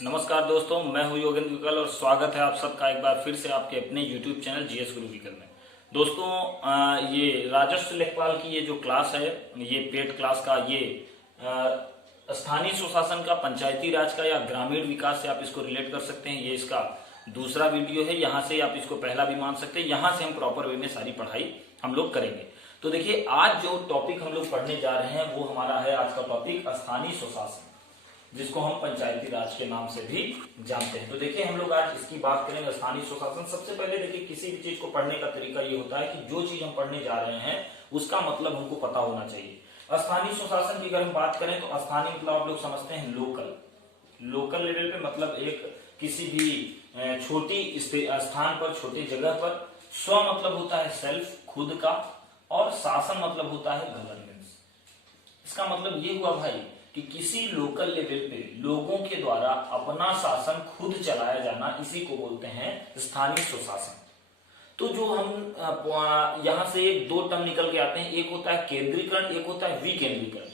नमस्कार दोस्तों, मैं हूं योगेंद्र विकल और स्वागत है आप सबका एक बार फिर से आपके अपने YouTube चैनल जीएस गुरु विकल में। दोस्तों, ये राजस्व लेखपाल की ये जो क्लास है, ये पेड क्लास का, ये स्थानीय सुशासन का, पंचायती राज का या ग्रामीण विकास से आप इसको रिलेट कर सकते हैं। ये इसका दूसरा वीडियो है, यहाँ से आप इसको पहला भी मान सकते हैं। यहाँ से हम प्रॉपर वे में सारी पढ़ाई हम लोग करेंगे। तो देखिए, आज जो टॉपिक हम लोग पढ़ने जा रहे हैं वो हमारा है आज का टॉपिक स्थानीय सुशासन, जिसको हम पंचायती राज के नाम से भी जानते हैं। तो देखिए, हम लोग आज इसकी बात करेंगे, स्थानीय सुशासन। सबसे पहले देखिए, किसी भी चीज को पढ़ने का तरीका ये होता है कि जो चीज हम पढ़ने जा रहे हैं उसका मतलब हमको पता होना चाहिए। स्थानीय सुशासन की अगर हम बात करें तो स्थानीय मतलब आप लोग समझते हैं लोकल लेवल पे, मतलब एक किसी भी छोटी स्थान पर, छोटी जगह पर। स्व मतलब होता है सेल्फ, खुद का, और शासन मतलब होता है गवर्नेंस। इसका मतलब ये हुआ भाई कि किसी लोकल लेवल पे लोगों के द्वारा अपना शासन खुद चलाया जाना, इसी को बोलते हैं स्थानीय सुशासन। तो जो हम यहां से एक दो टर्म निकल के आते हैं, एक होता है केंद्रीकरण, एक होता है विकेंद्रीकरण।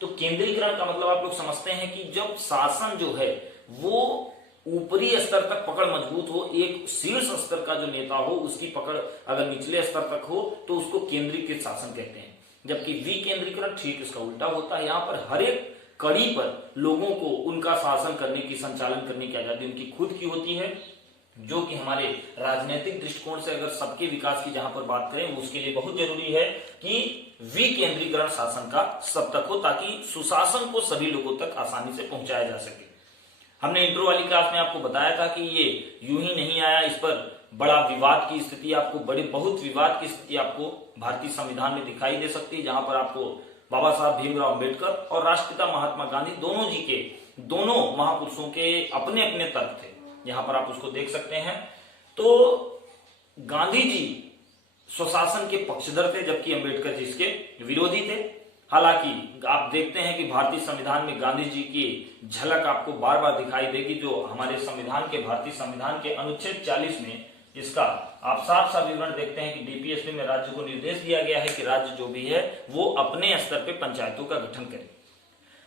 तो केंद्रीकरण का मतलब आप लोग समझते हैं कि जब शासन जो है वो ऊपरी स्तर तक पकड़ मजबूत हो, एक शीर्ष स्तर का जो नेता हो उसकी पकड़ अगर निचले स्तर तक हो तो उसको केंद्रीकृत शासन कहते हैं। जबकि विकेंद्रीकरण ठीक इसका उल्टा होता है। यहाँ पर हर एक कड़ी पर लोगों को उनका शासन करने की, संचालन करने की आजादी उनकी खुद की होती है, जो कि हमारे राजनीतिक दृष्टिकोण से अगर सबके विकास की जहां पर बात करें, उसके लिए बहुत जरूरी है कि विकेंद्रीकरण शासन का सब तक हो, ताकि सुशासन को सभी लोगों तक आसानी से पहुंचाया जा सके। हमने इंट्रो वाली क्लास में आपको बताया था कि ये यूं ही नहीं आया, इस पर बड़ा विवाद की स्थिति आपको, बहुत विवाद की स्थिति आपको भारतीय संविधान में दिखाई दे सकती है, जहां पर आपको बाबा साहब भीमराव अम्बेडकर और राष्ट्रपिता महात्मा गांधी दोनों महापुरुषों के अपने अपने तर्क थे। यहां पर आप उसको देख सकते हैं। तो गांधी जी स्वशासन के पक्षधर थे, जबकि अम्बेडकर जी इसके विरोधी थे। हालांकि आप देखते हैं कि भारतीय संविधान में गांधी जी की झलक आपको बार बार दिखाई देगी, जो हमारे संविधान के, भारतीय संविधान के अनुच्छेद 40 में इसका आप साफ साफ विवरण देखते हैं कि डीपीएसपी में राज्य को निर्देश दिया गया है कि राज्य जो भी है वो अपने स्तर पे पंचायतों का गठन करे।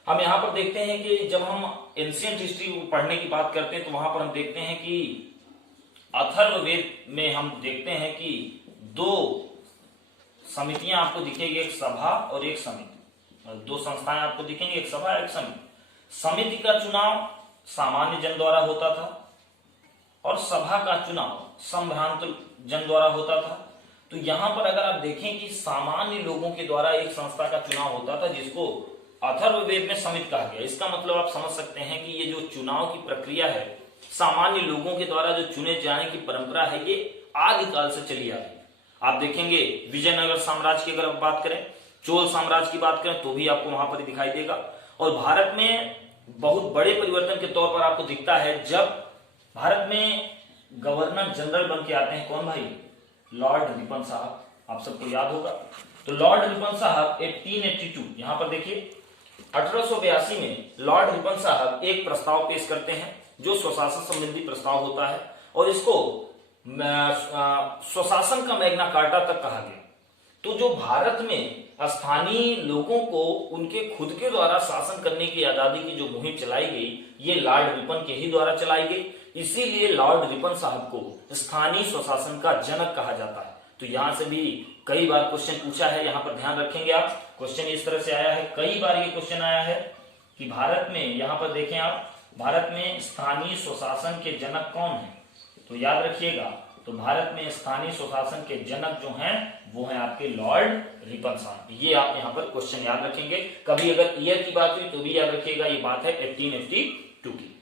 हम यहाँ पर देखते हैं कि जब हम एंशिएंट हिस्ट्री पढ़ने की बात करते हैं तो वहां पर हम देखते हैं कि अथर्ववेद में हम देखते हैं कि दो समितियां आपको दिखेगी, एक सभा और एक समिति। दो संस्थाएं आपको दिखेंगी, एक सभा एक समिति। समिति का चुनाव सामान्य जन द्वारा होता था और सभा का चुनाव संभ्रांत जन द्वारा होता था। तो यहां पर अगर आप देखें कि सामान्य लोगों के द्वारा एक संस्था का चुनाव होता था, जिसको अथर्ववेद में समिति कहा गया। इसका मतलब आप समझ सकते हैं कि ये जो चुनाव की प्रक्रिया है, सामान्य लोगों के द्वारा जो चुने जाने की परंपरा है, ये आदिकाल से चली आ रही है। आप देखेंगे विजयनगर साम्राज्य की अगर आप बात करें, चोल साम्राज्य की बात करें, तो भी आपको वहां पर दिखाई देगा। और भारत में बहुत बड़े परिवर्तन के तौर पर आपको दिखता है जब भारत में गवर्नर जनरल बन के आते हैं। कौन भाई? लॉर्ड रिपन साहब, आप सबको याद होगा। तो लॉर्ड रिपन साहब 1882, यहां पर देखिए 1882 में लॉर्ड रिपन साहब एक प्रस्ताव पेश करते हैं, जो स्वशासन संबंधी प्रस्ताव होता है, और इसको स्वशासन का मैग्ना कार्टा तक कहा गया। तो जो भारत में स्थानीय लोगों को उनके खुद के द्वारा शासन करने की आजादी की जो मुहिम चलाई गई, ये लॉर्ड रिपन के ही द्वारा चलाई गई। इसीलिए लॉर्ड रिपन साहब को स्थानीय स्वशासन का जनक कहा जाता है। तो यहां से भी कई बार क्वेश्चन पूछा है, यहां पर ध्यान रखेंगे आप। क्वेश्चन इस तरह से आया है, कई बार ये क्वेश्चन आया है कि भारत में, यहां पर देखें आप, भारत में स्थानीय स्वशासन के जनक कौन है? तो याद रखिएगा, तो भारत में स्थानीय स्वशासन के जनक जो हैं वो हैं आपके लॉर्ड रिपन साहब। ये आप यहाँ पर क्वेश्चन याद रखेंगे। कभी अगर ईयर की बात हुई तो भी याद रखिएगा, ये बात है 1882 की।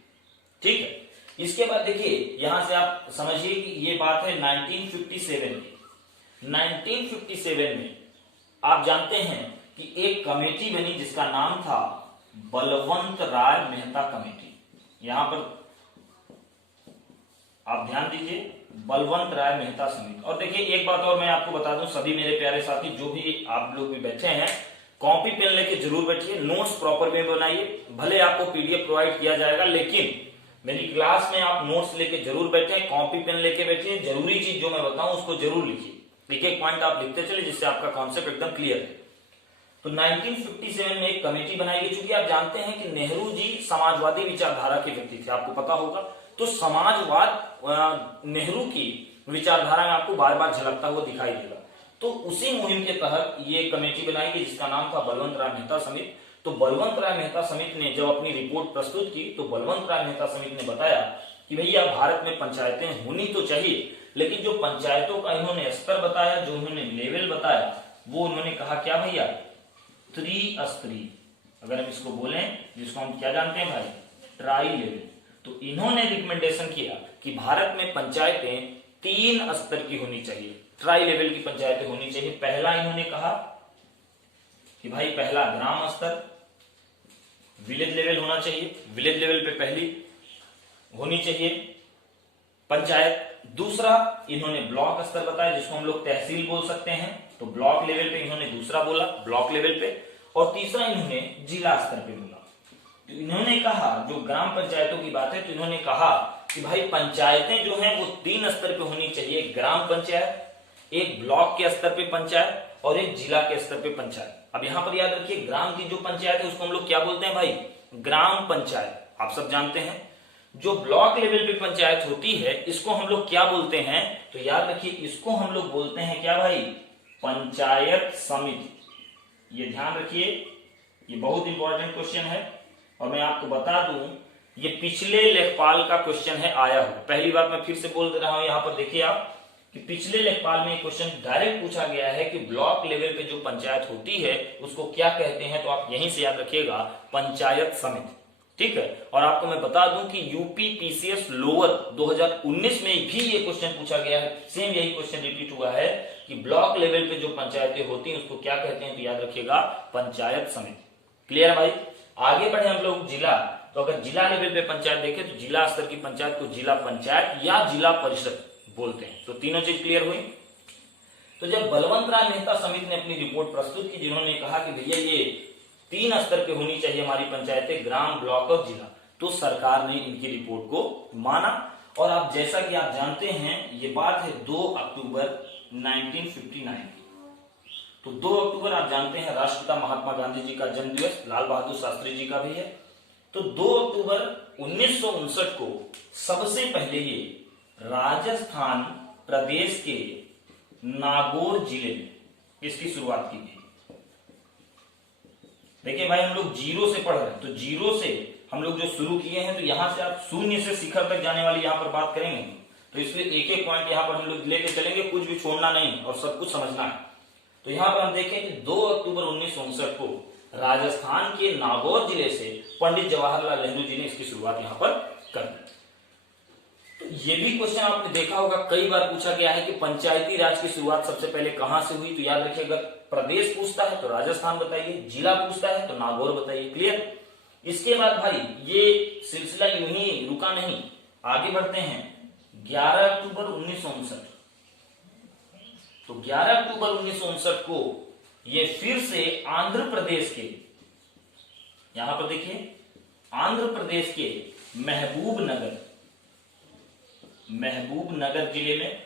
ठीक है। इसके बाद देखिए, यहां से आप समझिए कि ये बात है 1957 की। 1957 में आप जानते हैं कि एक कमेटी बनी जिसका नाम था बलवंत राय मेहता कमेटी। यहां पर आप ध्यान दीजिए, बलवंत राय मेहता समिति। और देखिए, एक बात और मैं आपको बता दूं, सभी मेरे प्यारे साथी जो भी आप लोग भी बैठे हैं, कॉपी पेन लेके जरूर बैठिए, नोट्स प्रॉपर वे बनाइए। भले आपको पीडीएफ प्रोवाइड किया जाएगा, लेकिन मेरी क्लास में आप नोट्स लेके जरूर बैठे, कॉपी पेन लेके बैठिए। जरूरी चीज जो मैं बताऊं उसको जरूर लिखिए, एक एक पॉइंट आप लिखते चले, जिससे आपका कॉन्सेप्ट एकदम क्लियर है। तो 1957 में एक कमेटी बनाई गई। चूंकि आप जानते हैं कि नेहरू जी समाजवादी विचारधारा के व्यक्ति थे, आपको पता होगा, तो समाजवाद नेहरू की विचारधारा में आपको बार बार झलकता हुआ दिखाई देगा। तो उसी मुहिम के तहत ये कमेटी बनाई गई जिसका नाम था बलवंत राय मेहता समिति। तो बलवंत राय मेहता समिति ने जब अपनी रिपोर्ट प्रस्तुत की तो बलवंत राय मेहता समिति ने बताया कि भैया भारत में पंचायतें होनी तो चाहिए, लेकिन जो पंचायतों का इन्होंने स्तर बताया, जो इन्होंने लेवल बताया, वो उन्होंने कहा क्या भैया, त्रिस्तरीय। अगर हम इसको बोलें, जिसको हम क्या जानते हैं भाई, ट्राई लेवल। तो इन्होंने रिकमेंडेशन किया कि भारत में पंचायतें 3 स्तर की होनी चाहिए, ट्राई लेवल की पंचायतें होनी चाहिए। पहला इन्होंने कहा कि भाई पहला ग्राम स्तर, विलेज लेवल होना चाहिए, विलेज लेवल पे पहली होनी चाहिए पंचायत। दूसरा इन्होंने ब्लॉक स्तर बताया, जिसको हम लोग तहसील बोल सकते हैं, तो ब्लॉक लेवल पे इन्होंने दूसरा बोला, ब्लॉक लेवल पे। और तीसरा इन्होंने जिला स्तर पे बोला। तो इन्होंने कहा, जो ग्राम पंचायतों की बात है, तो इन्होंने कहा कि भाई पंचायतें जो हैं वो 3 स्तर पे होनी चाहिए, ग्राम पंचायत, एक ब्लॉक के स्तर पे पंचायत और एक जिला के स्तर पे पंचायत। अब यहां पर याद रखिए, ग्राम की जो पंचायत है उसको हम लोग क्या बोलते हैं भाई, ग्राम पंचायत, आप सब जानते हैं। जो ब्लॉक लेवल पे पंचायत होती है इसको हम लोग क्या बोलते हैं, तो याद रखिए इसको हम लोग बोलते हैं क्या भाई, पंचायत समिति। ये ध्यान रखिए, ये बहुत इंपॉर्टेंट क्वेश्चन है और मैं आपको बता दूं ये पिछले लेखपाल का क्वेश्चन है, आया हुआ। पहली बार मैं फिर से बोल दे रहा हूं, यहां पर देखिए आप कि पिछले लेखपाल में क्वेश्चन डायरेक्ट पूछा गया है कि ब्लॉक लेवल पे जो पंचायत होती है उसको क्या कहते हैं, तो आप यहीं से याद रखिएगा, पंचायत समिति। ठीक है। और आपको मैं बता दूं कि यूपी पीसीएस लोअर 2019 में भी ये क्वेश्चन पूछा गया है, सेम यही क्वेश्चन रिपीट हुआ है कि ब्लॉक लेवल पे जो पंचायतें होती हैं उसको क्या कहते हैं, तो याद रखिएगा पंचायत समिति। क्लियर भाई। आगे बढ़े हम लोग जिला। तो अगर जिला लेवल पे पंचायत देखें तो जिला स्तर की पंचायत को जिला पंचायत या जिला परिषद बोलते हैं। तो तीनों चीज क्लियर हुई। तो जब बलवंत राय मेहता समिति ने अपनी रिपोर्ट प्रस्तुत की, जिन्होंने कहा कि भैया ये 3 स्तर पे होनी चाहिए हमारी पंचायतें, ग्राम, ब्लॉक और जिला, तो सरकार ने इनकी रिपोर्ट को माना। और आप जैसा कि आप जानते हैं ये बात है 2 अक्टूबर 1959 की। तो 2 अक्टूबर आप जानते हैं राष्ट्रपिता महात्मा गांधी जी का जन्म दिवस, लाल बहादुर शास्त्री जी का भी है। तो 2 अक्टूबर 1959 को सबसे पहले ये राजस्थान प्रदेश के नागौर जिले में इसकी शुरुआत की गई। देखिए भाई हम लोग जीरो से पढ़ रहे हैं, तो जीरो से हम लोग जो शुरू किए हैं, तो यहां से आप शून्य से शिखर तक जाने वाली यहां पर बात करेंगे, तो इसलिए एक एक पॉइंट यहां पर हम लोग लेके चलेंगे, कुछ भी छोड़ना नहीं और सब कुछ समझना है। तो यहां पर हम देखें कि 2 अक्टूबर 1959 को राजस्थान के नागौर जिले से पंडित जवाहरलाल नेहरू जी ने इसकी शुरुआत यहां पर कर दी। तो ये भी क्वेश्चन आपने देखा होगा, कई बार पूछा गया है कि पंचायती राज की शुरुआत सबसे पहले कहां से हुई, तो याद रखिए अगर प्रदेश पूछता है तो राजस्थान बताइए, जिला पूछता है तो नागौर बताइए। क्लियर। इसके बाद भाई ये सिलसिला यूं ही रुका नहीं, आगे बढ़ते हैं। 11 अक्टूबर 1959, तो 11 अक्टूबर 1959 को ये फिर से आंध्र प्रदेश के, यहां पर देखिए आंध्र प्रदेश के महबूबनगर जिले में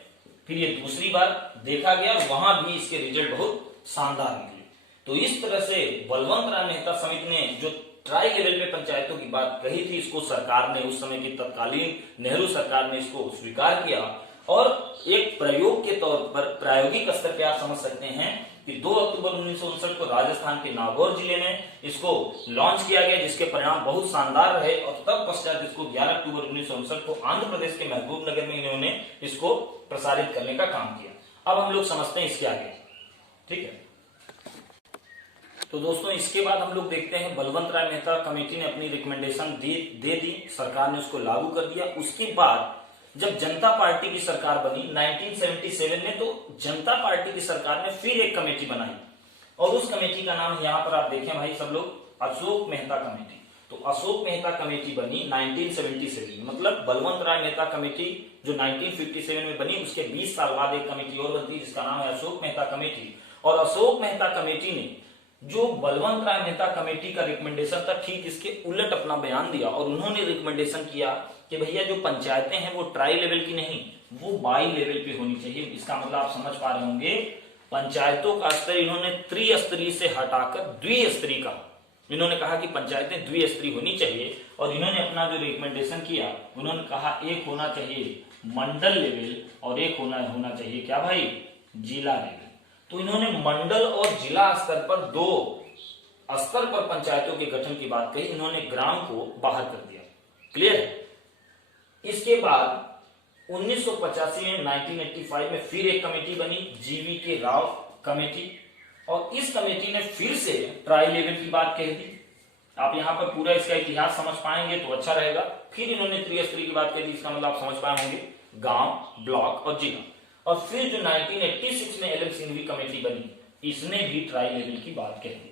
फिर ये दूसरी बार देखा गया और वहां भी इसके रिजल्ट बहुत शानदार निकले। तो इस तरह से बलवंत राय मेहता समिति ने जो ट्राई लेवल पे पंचायतों की बात कही थी, इसको सरकार ने, उस समय की तत्कालीन नेहरू सरकार ने इसको स्वीकार किया और एक प्रयोग के तौर पर, प्रायोगिक स्तर पे आप समझ सकते हैं कि 2 अक्टूबर 1959 को राजस्थान के नागौर जिले में इसको लॉन्च किया गया, जिसके परिणाम बहुत शानदार रहे। और तब पश्चात इसको 11 अक्टूबर 1959 को आंध्र प्रदेश के महबूबनगर में इन्होंने इसको प्रसारित करने का काम किया। अब हम लोग समझते हैं इसके आगे। ठीक है। तो दोस्तों इसके बाद हम लोग देखते हैं बलवंत राय मेहता कमेटी ने अपनी रिकमेंडेशन दे दी, सरकार ने उसको लागू कर दिया। उसके बाद जब जनता पार्टी की सरकार बनी 1977 में, तो जनता पार्टी की सरकार ने फिर एक कमेटी बनाई और उस कमेटी का नाम यहां पर आप देखें भाई सब लोग, अशोक मेहता कमेटी। तो अशोक मेहता कमेटी बनी 1977, मतलब बलवंत राय मेहता कमेटी जो 1957 में बनी उसके 20 साल बाद एक कमेटी और बनती जिसका नाम है अशोक मेहता कमेटी। और अशोक मेहता कमेटी ने जो बलवंत राय मेहता कमेटी का रिकमेंडेशन था, ठीक इसके उलट अपना बयान दिया और उन्होंने रिकमेंडेशन किया कि भैया जो पंचायतें हैं वो ट्राई लेवल की नहीं, वो बाई लेवल पे होनी चाहिए। इसका मतलब आप समझ पा रहे होंगे पंचायतों का स्तर इन्होंने त्रिस्तरीय से हटाकर द्विस्तरीय कहा। इन्होंने कहा कि पंचायतें द्विस्तरीय होनी चाहिए और इन्होंने अपना जो रिकमेंडेशन किया, उन्होंने कहा एक होना चाहिए मंडल लेवल और एक होना चाहिए क्या भाई, जिला लेवल। तो इन्होंने मंडल और जिला स्तर पर दो स्तर पर पंचायतों के गठन की बात कही, इन्होंने ग्राम को बाहर कर दिया। क्लियर है। इसके बाद 1985 में 1985 में फिर एक कमेटी बनी, जीवी के राव कमेटी, और इस कमेटी ने फिर से ट्राई लेवल की बात कह दी। आप यहाँ पर पूरा इसका इतिहास समझ पाएंगे तो अच्छा रहेगा। फिर इन्होंने त्रिस्तरीय की बात कह दी, इसका मतलब आप समझ पाए होंगे गांव, ब्लॉक और जिला। और फिर जो 1986 में एल एम सिंघवी कमेटी बनी, इसने भी ट्राई लेवल की बात कह दी।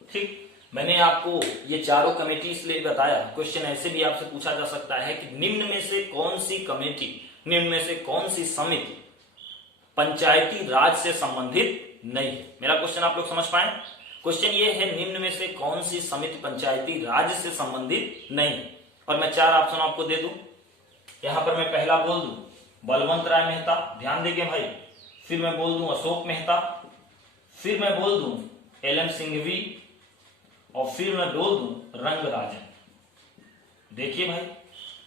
ठीक, मैंने आपको ये चारों कमेटी इसलिए बताया, क्वेश्चन ऐसे भी आपसे पूछा जा सकता है कि निम्न में से कौन सी कमेटी, निम्न में से कौन सी समिति पंचायती राज से संबंधित नहीं है। मेरा क्वेश्चन आप लोग समझ पाए। क्वेश्चन ये है निम्न में से कौन सी समिति पंचायती राज से संबंधित नहीं है। और मैं चार ऑप्शन आपको दे दूं। यहां पर मैं पहला बोल दूं बलवंत राय मेहता, ध्यान देंगे भाई। फिर मैं बोल दूं अशोक मेहता, फिर मैं बोल दूं एल एम सिंघवी, और फिर मैं बोल दूं रंगराजन। देखिए भाई,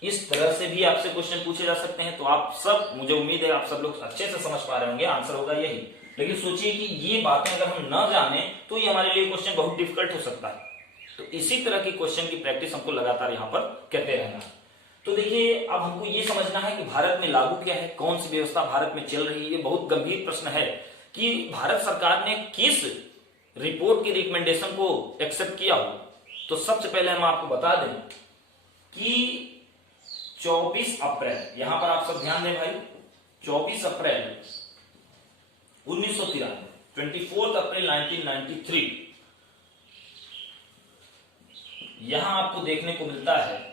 इस तरह से भी आपसे क्वेश्चन पूछे जा सकते हैं। तो आप सब, मुझे उम्मीद है आप सब लोग अच्छे से समझ पा रहे होंगे, आंसर होगा यही। लेकिन सोचिए कि ये बातें अगर हम न जाने तो ये हमारे लिए क्वेश्चन बहुत डिफिकल्ट हो सकता है। तो इसी तरह की क्वेश्चन की प्रैक्टिस हमको लगातार यहाँ पर करते रहना है। तो देखिए, अब हमको ये समझना है कि भारत में लागू क्या है, कौन सी व्यवस्था भारत में चल रही है। ये बहुत गंभीर प्रश्न है कि भारत सरकार ने किस रिपोर्ट की रिकमेंडेशन को एक्सेप्ट किया हो। तो सबसे पहले हम आपको बता दें कि 24 अप्रैल, यहां पर आप सब ध्यान दें भाई, 24 अप्रैल 1993, 24 अप्रैल 1993, यहां आपको देखने को मिलता है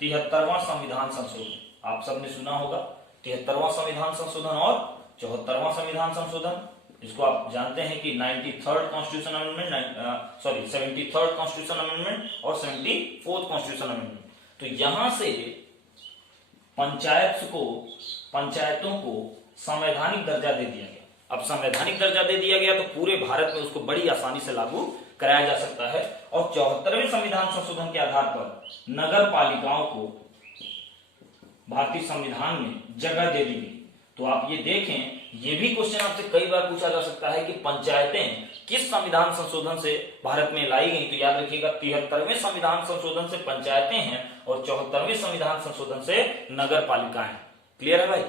73वां संविधान संशोधन। आप सबने सुना होगा 73वां संविधान संशोधन और 74वां संविधान संशोधन। इसको आप जानते हैं कि 93rd constitution amendment, 73rd constitution amendment और 74th कॉन्स्टिट्यूशन अमेंडमेंट। तो यहां से पंचायतों को संवैधानिक दर्जा दे दिया गया। अब संवैधानिक दर्जा दे दिया गया तो पूरे भारत में उसको बड़ी आसानी से लागू कराया जा सकता है। और 74वें संविधान संशोधन के आधार पर नगर पालिकाओं को भारतीय संविधान में जगह दे दी गई। तो आप ये देखें, ये भी क्वेश्चन आपसे कई बार पूछा जा सकता है कि पंचायतें किस संविधान संशोधन से भारत में लाई गई। तो याद रखिएगा 73वें संविधान संशोधन से पंचायतें हैं और 74वें संविधान संशोधन से नगर पालिकाएं। क्लियर है भाई।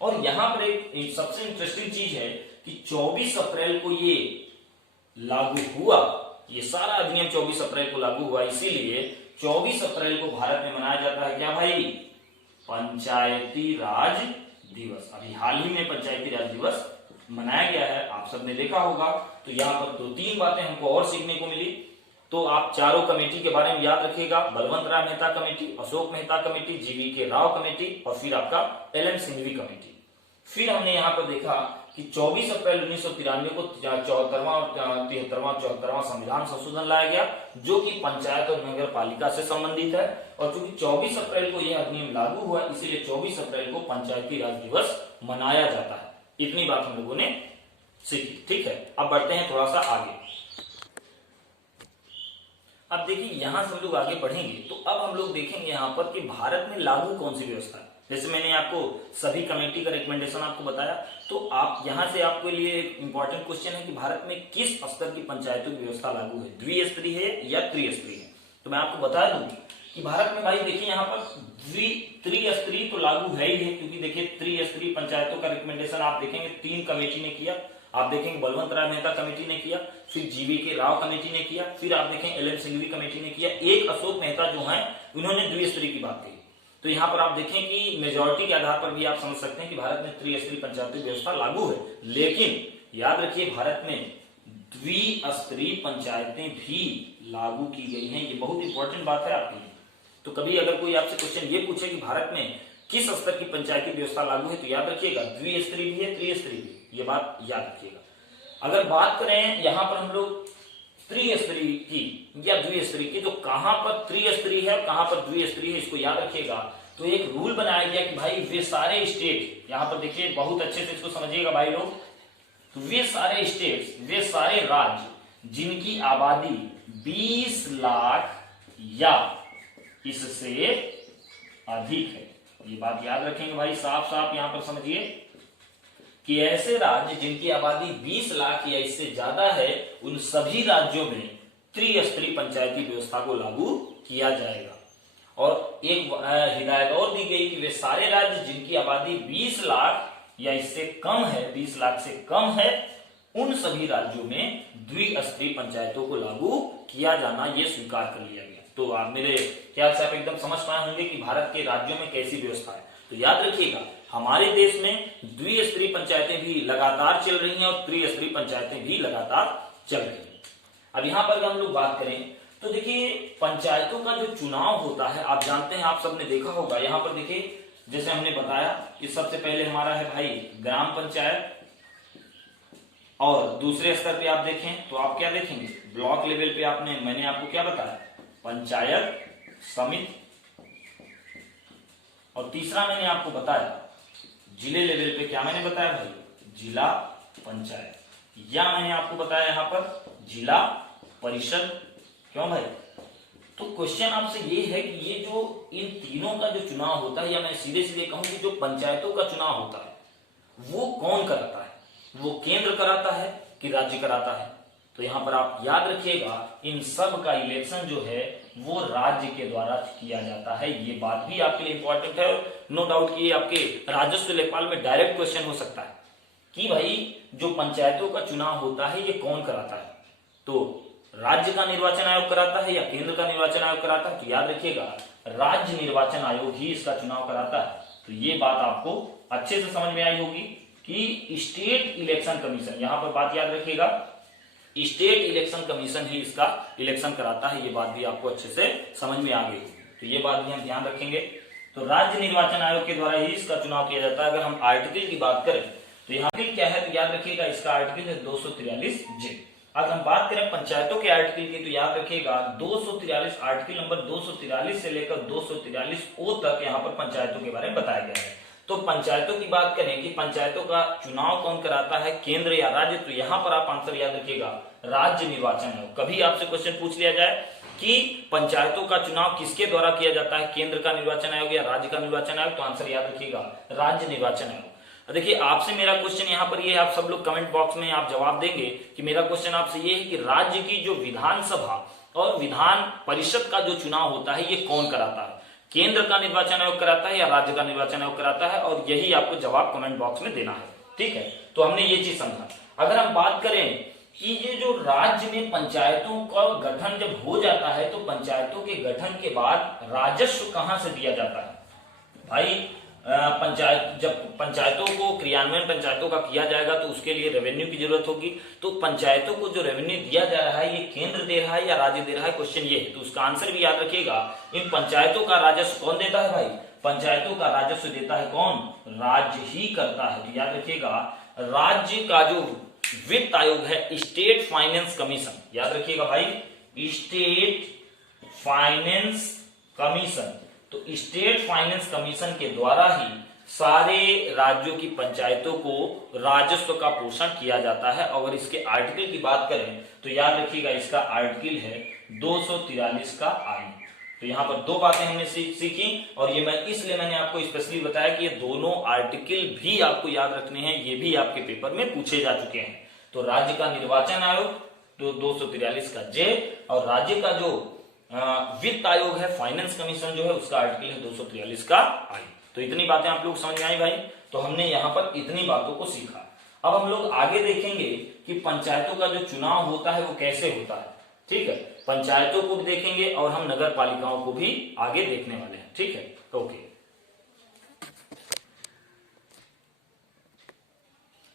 और यहां पर एक सबसे इंटरेस्टिंग चीज है कि 24 अप्रैल को ये लागू हुआ, ये सारा अधिनियम 24 अप्रैल को लागू हुआ। इसीलिए 24 अप्रैल को भारत में मनाया जाता है क्या भाई, पंचायती राज दिवस। अभी हाल ही में पंचायती राज दिवस मनाया गया है, आप सबने देखा होगा। तो यहाँ पर 2-3 बातें हमको और सीखने को मिली। तो आप चारों कमेटी के बारे में याद रखिएगा, बलवंत राय मेहता कमेटी, अशोक मेहता कमेटी, जीवी के राव कमेटी और फिर आपका एल एम सिंघवी कमेटी। फिर हमने यहाँ पर देखा कि 24 अप्रैल 1993 को 74वां संविधान संशोधन लाया गया, जो कि पंचायत और नगर पालिका से संबंधित है। और चूंकि 24 अप्रैल को यह अधिनियम लागू हुआ, इसीलिए 24 अप्रैल को पंचायती राज दिवस मनाया जाता है। इतनी बात हम लोगों ने सीखी। ठीक है, अब बढ़ते हैं थोड़ा सा आगे। अब देखिए, यहां से हम लोग आगे बढ़ेंगे तो अब हम लोग देखेंगे यहाँ पर कि भारत में लागू कौन सी व्यवस्था है। जैसे मैंने आपको सभी कमेटी का रिकमेंडेशन आपको बताया, तो आप यहां से आपके लिए एक इंपॉर्टेंट क्वेश्चन है कि भारत में किस स्तर की पंचायतों की व्यवस्था लागू है, द्विस्तरीय है या त्रिस्तरीय है। तो मैं आपको बता दूं कि भारत में भाई देखिए, यहाँ पर त्रिस्तरीय तो लागू है ही है, क्योंकि देखिए त्रिस्तरीय पंचायतों का रिकमेंडेशन आप देखेंगे 3 कमेटी ने किया। आप देखेंगे बलवंत राय मेहता कमेटी ने किया, फिर जीवी के राव कमेटी ने किया, फिर आप देखें एल एम सिंघवी कमेटी ने किया, एक अशोक मेहता जो है उन्होंने द्विस्तरीय की बात कही। तो यहाँ पर आप देखें कि मेजोरिटी के आधार पर भी आप समझ सकते हैं कि भारत में त्रिस्तरीय पंचायती व्यवस्था लागू है। लेकिन याद रखिए, भारत में द्विस्तरीय पंचायतें भी लागू की गई हैं। ये बहुत इंपॉर्टेंट बात है आपके लिए। तो कभी अगर कोई आपसे क्वेश्चन ये पूछे कि भारत में किस स्तर की पंचायती व्यवस्था लागू है, तो याद रखिएगा द्विस्तरीय भी है, त्रिस्तरीय भी, ये बात याद रखिएगा। अगर बात करें यहाँ पर हम लोग त्रिस्तरीय की या द्विस्तरीय की, तो कहां पर त्रिस्तरीय है और कहां पर द्विस्तरीय है, इसको याद रखिएगा। तो एक रूल बनाया गया कि भाई वे सारे स्टेट, यहां पर देखिए बहुत अच्छे से इसको समझिएगा भाई लोग, तो वे सारे स्टेट्स, वे सारे राज्य जिनकी आबादी 20 लाख या इससे अधिक है, ये बात याद रखेंगे भाई, साफ साफ यहां पर समझिए कि ऐसे राज्य जिनकी आबादी 20 लाख या इससे ज्यादा है, उन सभी राज्यों में त्रिस्तरीय पंचायती व्यवस्था को लागू किया जाएगा। और एक हिदायत और दी गई कि वे सारे राज्य जिनकी आबादी 20 लाख या इससे कम है, 20 लाख से कम है, उन सभी राज्यों में द्विस्तरीय पंचायतों को लागू किया जाना, ये स्वीकार कर लिया गया। तो आप मेरे ख्याल से आप एकदम समझ पाए होंगे कि भारत के राज्यों में कैसी व्यवस्था है। तो याद रखिएगा, हमारे देश में द्विस्तरीय पंचायतें भी लगातार चल रही हैं और त्रिस्तरीय पंचायतें भी लगातार चल रही हैं। अब यहां पर हम लोग बात करें तो देखिए, पंचायतों का जो चुनाव होता है, आप जानते हैं, आप सबने देखा होगा, यहां पर देखिए जैसे हमने बताया कि सबसे पहले हमारा है भाई ग्राम पंचायत, और दूसरे स्तर पे आप देखें तो आप क्या देखेंगे, ब्लॉक लेवल पे आपने, मैंने आपको क्या बताया, पंचायत समिति, और तीसरा मैंने आपको बताया जिले लेवल पे, क्या मैंने बताया भाई, जिला पंचायत, या मैंने आपको बताया यहां पर जिला परिषद। क्यों भाई? तो क्वेश्चन आपसे ये है कि ये जो इन तीनों का जो चुनाव होता है, या मैं सीधे सीधे कहूं कि जो पंचायतों का चुनाव होता है वो कौन कराता है, वो केंद्र कराता है कि राज्य कराता है? तो यहां पर आप याद रखिएगा, इन सब का इलेक्शन जो है वो राज्य के द्वारा किया जाता है। ये बात भी आपके लिए इंपॉर्टेंट है, और नो डाउट कि आपके राजस्व लेखपाल में डायरेक्ट क्वेश्चन हो सकता है कि भाई जो पंचायतों का चुनाव होता है ये कौन कराता है? तो राज्य का निर्वाचन आयोग कराता है या केंद्र का निर्वाचन आयोग कराता है? तो याद रखिएगा, राज्य निर्वाचन आयोग ही इसका चुनाव कराता है। तो ये बात आपको अच्छे से समझ में आई होगी कि स्टेट इलेक्शन कमीशन, यहां पर बात याद रखिएगा, स्टेट इलेक्शन कमीशन ही इसका इलेक्शन कराता है। ये बात भी आपको अच्छे से समझ में आ गई, तो ये बात भी हम ध्यान रखेंगे। तो राज्य निर्वाचन आयोग के द्वारा ही इसका चुनाव किया जाता है। अगर हम आर्टिकल की बात करें तो यहाँ आर्टिकल क्या है, तो याद रखिएगा इसका आर्टिकल है 243 जे। अगर हम बात करें पंचायतों के आर्टिकल की तो याद रखिएगा 243, आर्टिकल नंबर 243 से लेकर 243 ओ तक यहाँ पर पंचायतों के बारे में बताया गया है। तो पंचायतों की बात करें कि पंचायतों का चुनाव कौन कराता है, केंद्र या राज्य, तो यहाँ पर आप आंसर याद रखिएगा, राज्य निर्वाचन आयोग। कभी आपसे क्वेश्चन पूछ लिया जाए कि पंचायतों का चुनाव किसके द्वारा किया जाता है, केंद्र का निर्वाचन आयोग या राज्य का निर्वाचन आयोग, तो आंसर याद रखिएगा राज्य निर्वाचन आयोग। देखिए आपसे मेरा क्वेश्चन यहाँ पर ये है, आप सब लोग कमेंट बॉक्स में आप जवाब देंगे कि मेरा क्वेश्चन आपसे ये है कि राज्य की जो विधानसभा और विधान परिषद का जो चुनाव होता है ये कौन कराता है, केंद्र का निर्वाचन आयोग कराता है या राज्य का निर्वाचन आयोग कराता है? और यही आपको जवाब कमेंट बॉक्स में देना है, ठीक है। तो हमने ये चीज समझा। अगर हम बात करें कि ये जो राज्य में पंचायतों का गठन जब हो जाता है तो पंचायतों के गठन के बाद राजस्व कहां से दिया जाता है भाई? पंचायत, जब पंचायतों को क्रियान्वयन पंचायतों का किया जाएगा तो उसके लिए रेवेन्यू की जरूरत होगी। तो पंचायतों को जो रेवेन्यू दिया जा रहा है ये केंद्र दे रहा है या राज्य दे रहा है, क्वेश्चन ये है। तो उसका आंसर भी याद रखिएगा, इन पंचायतों का राजस्व कौन देता है भाई? पंचायतों का राजस्व देता है कौन? राज्य ही करता है। तो याद रखिएगा, राज्य का जो वित्त आयोग है स्टेट फाइनेंस कमीशन, याद रखिएगा भाई, स्टेट फाइनेंस कमीशन। तो स्टेट फाइनेंस कमीशन के द्वारा ही सारे राज्यों की पंचायतों को राजस्व का पोषण किया जाता है। और इसके आर्टिकल की बात करें तो याद रखिएगा इसका आर्टिकल है 243 का आई। तो यहाँ पर दो बातें हमने सीखी, और ये मैंने आपको स्पेशली बताया कि ये दोनों आर्टिकल भी आपको याद रखने हैं, ये भी आपके पेपर में पूछे जा चुके हैं। तो राज्य का निर्वाचन आयोग तो 243 का जे, और राज्य का जो वित्त आयोग है फाइनेंस कमीशन जो है उसका आर्टिकल है 243 का आई। तो इतनी बातें आप लोग समझ में आई भाई। तो हमने यहाँ पर इतनी बातों को सीखा। अब हम लोग आगे देखेंगे कि पंचायतों का जो चुनाव होता है वो कैसे होता है, ठीक है। पंचायतों को भी देखेंगे और हम नगर पालिकाओं को भी आगे देखने वाले हैं, ठीक है, ओके।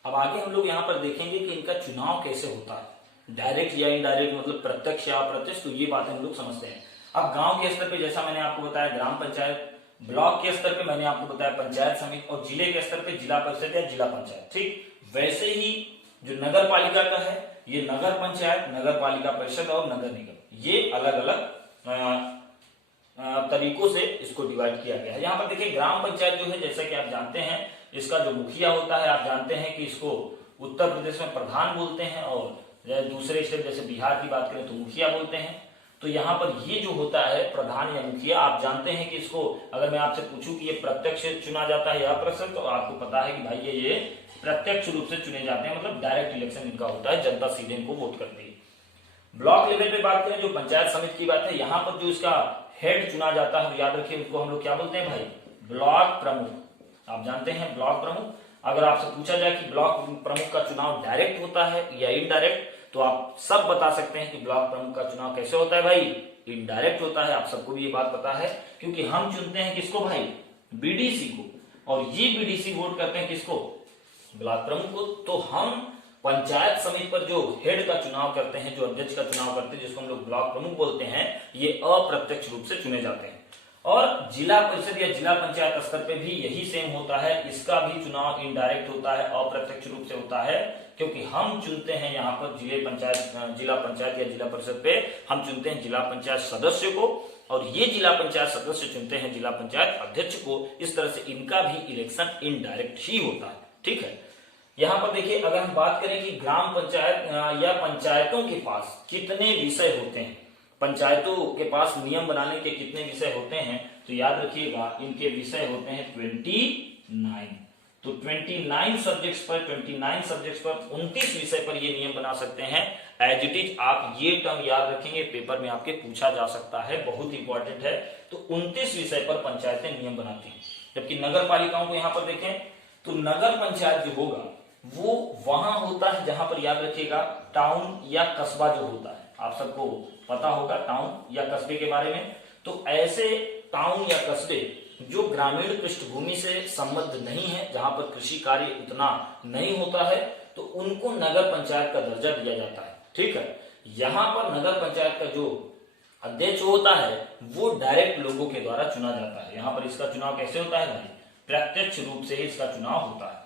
अब आगे हम लोग यहाँ पर देखेंगे कि इनका चुनाव कैसे होता है, डायरेक्ट या इनडायरेक्ट, मतलब प्रत्यक्ष या अप्रत्यक्ष। तो ये बातें हम लोग समझते हैं। अब गांव के स्तर पे जैसा मैंने आपको बताया ग्राम पंचायत, ब्लॉक के स्तर पे मैंने आपको बताया पंचायत समिति, और जिले के स्तर पे जिला परिषद या जिला पंचायत, ठीक। वैसे ही जो नगर पालिका का है ये नगर पंचायत, नगर पालिका परिषद और नगर निगम, ये अलग अलग तरीकों से इसको डिवाइड किया गया है। यहाँ पर देखिए ग्राम पंचायत जो है, जैसा कि आप जानते हैं, इसका जो मुखिया होता है, आप जानते हैं कि इसको उत्तर प्रदेश में प्रधान बोलते हैं, और दूसरे स्टेट जैसे बिहार की बात करें तो मुखिया बोलते हैं। तो यहाँ पर ये जो होता है प्रधान या मुखिया, आप जानते हैं कि इसको अगर मैं आपसे पूछूं कि ये प्रत्यक्ष चुना जाता है या अप्रत्यक्ष, तो आपको पता है कि भाई ये प्रत्यक्ष रूप से चुने जाते हैं, मतलब डायरेक्ट इलेक्शन इनका होता है, जनता सीधे इनको वोट करती है। ब्लॉक लेवल पे बात करें, जो पंचायत समिति की बात है, यहाँ पर जो इसका हेड चुना जाता है, याद रखिए उसको हम लोग क्या बोलते हैं भाई, ब्लॉक प्रमुख। आप जानते हैं ब्लॉक प्रमुख। अगर आपसे पूछा जाए कि ब्लॉक प्रमुख का चुनाव डायरेक्ट होता है या इनडायरेक्ट, तो आप सब बता सकते हैं कि ब्लॉक प्रमुख का चुनाव कैसे होता है भाई, इनडायरेक्ट होता है। आप सबको भी ये बात पता है, क्योंकि हम चुनते हैं किसको भाई, बीडीसी को, और ये बीडीसी वोट करते हैं किसको, ब्लॉक प्रमुख को। तो हम पंचायत समिति पर जो हेड का चुनाव करते हैं, जो अध्यक्ष का चुनाव करते हैं, जिसको हम लोग ब्लॉक प्रमुख बोलते हैं, ये अप्रत्यक्ष रूप से चुने जाते हैं। और जिला परिषद या जिला पंचायत स्तर पे भी यही सेम होता है, इसका भी चुनाव इनडायरेक्ट होता है, अप्रत्यक्ष रूप से होता है, क्योंकि हम चुनते हैं यहाँ पर जिला पंचायत या जिला परिषद पे हम चुनते हैं जिला पंचायत सदस्य को, और ये जिला पंचायत सदस्य चुनते हैं जिला पंचायत अध्यक्ष को। इस तरह से इनका भी इलेक्शन इनडायरेक्ट ही होता है, ठीक है। यहाँ पर देखिए, अगर हम बात करें कि ग्राम पंचायत या पंचायतों के पास कितने विषय होते हैं, पंचायतों के पास नियम बनाने के कितने विषय होते हैं, तो याद रखिएगा इनके विषय होते हैं 29। तो 29 सब्जेक्ट्स पर 29 विषय पर ये नियम बना सकते हैं। एज इट इज आप ये टर्म याद रखेंगे, पेपर में आपके पूछा जा सकता है, बहुत इंपॉर्टेंट है। तो 29 विषय पर पंचायतें नियम बनाती हैं। जबकि नगर पालिकाओं को यहाँ पर देखें तो नगर पंचायत जो होगा वो वहां होता है जहां पर, याद रखिएगा, टाउन या कस्बा जो होता है, आप सबको पता होगा टाउन या कस्बे के बारे में। तो ऐसे टाउन या कस्बे जो ग्रामीण पृष्ठभूमि से संबद्ध नहीं है, जहां पर कृषि कार्य उतना नहीं होता है, तो उनको नगर पंचायत का दर्जा दिया जाता है, ठीक है। यहाँ पर नगर पंचायत का जो अध्यक्ष होता है वो डायरेक्ट लोगों के द्वारा चुना जाता है। यहाँ पर इसका चुनाव कैसे होता है भाई, प्रत्यक्ष रूप से ही इसका चुनाव होता है।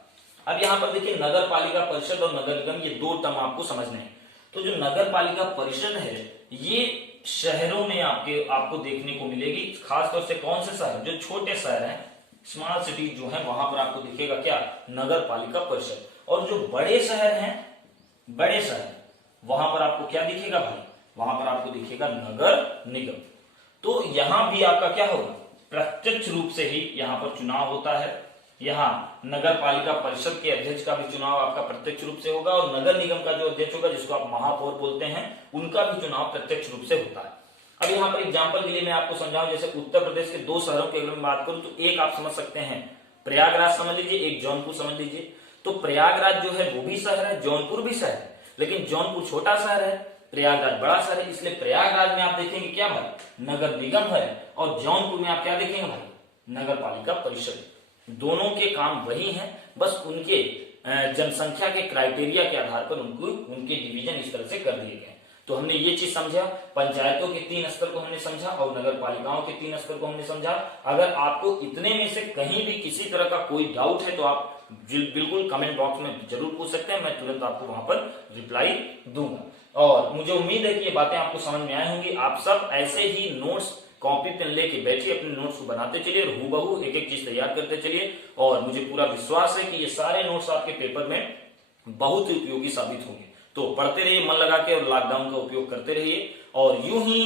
अब यहाँ पर देखिए, नगर पालिका परिषद और नगर निगम, ये दो टर्म आपको समझने हैं। तो जो नगर पालिका परिषद है ये शहरों में आपको देखने को मिलेगी, खासतौर से कौन से शहर, जो छोटे शहर हैं, स्मॉल सिटी जो है, वहां पर आपको दिखेगा क्या, नगर पालिका परिषद। और जो बड़े शहर हैं, बड़े शहर, वहां पर आपको क्या दिखेगा भाई, वहां पर आपको दिखेगा नगर निगम। तो यहां भी आपका क्या होगा, प्रत्यक्ष रूप से ही यहाँ पर चुनाव होता है। यहाँ नगर पालिका परिषद के अध्यक्ष का भी चुनाव आपका प्रत्यक्ष रूप से होगा, और नगर निगम का जो अध्यक्ष होगा, जिसको आप महापौर बोलते हैं, उनका भी चुनाव प्रत्यक्ष रूप से होता है। अब यहाँ पर एग्जांपल के लिए मैं आपको समझाऊं, जैसे उत्तर प्रदेश के दो शहरों की अगर मैं बात करूं, तो एक आप समझ सकते हैं प्रयागराज समझ लीजिए, एक जौनपुर समझ लीजिए। तो प्रयागराज जो है वो भी शहर है, जौनपुर भी शहर है, लेकिन जौनपुर छोटा शहर है, प्रयागराज बड़ा शहर है, इसलिए प्रयागराज में आप देखेंगे क्या भाई, नगर निगम है, और जौनपुर में आप क्या देखेंगे भाई, नगर पालिका परिषद। दोनों के काम वही हैं, बस उनके जनसंख्या के क्राइटेरिया के आधार पर उनके डिवीजन इस तरह से कर दिए गए। तो हमने ये चीज समझा, पंचायतों के 3 स्तर को हमने समझा और नगर पालिकाओं के 3 स्तर को हमने समझा। अगर आपको इतने में से कहीं भी किसी तरह का कोई डाउट है तो आप बिल्कुल कमेंट बॉक्स में जरूर पूछ सकते हैं, मैं तुरंत आपको वहां पर रिप्लाई दूंगा। और मुझे उम्मीद है कि ये बातें आपको समझ में आई होंगी। आप सब ऐसे ही नोट्स कॉपी पेन लेके बैठिए, अपने नोट्स को बनाते चलिए और हूबहू एक एक चीज तैयार करते चलिए। और मुझे पूरा विश्वास है कि ये सारे नोट्स आपके पेपर में बहुत ही उपयोगी साबित होंगे। तो पढ़ते रहिए मन लगा के, और लॉकडाउन का उपयोग करते रहिए, और यूं ही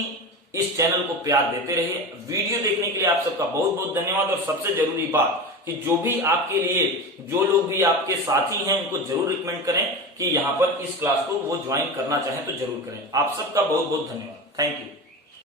इस चैनल को प्यार देते रहिए। वीडियो देखने के लिए आप सबका बहुत बहुत धन्यवाद। और सबसे जरूरी बात कि जो भी आपके लिए, जो लोग भी आपके साथी हैं, उनको जरूर रिकमेंड करें कि यहाँ पर इस क्लास को वो ज्वाइन करना चाहें तो जरूर करें। आप सबका बहुत बहुत धन्यवाद। Thank you.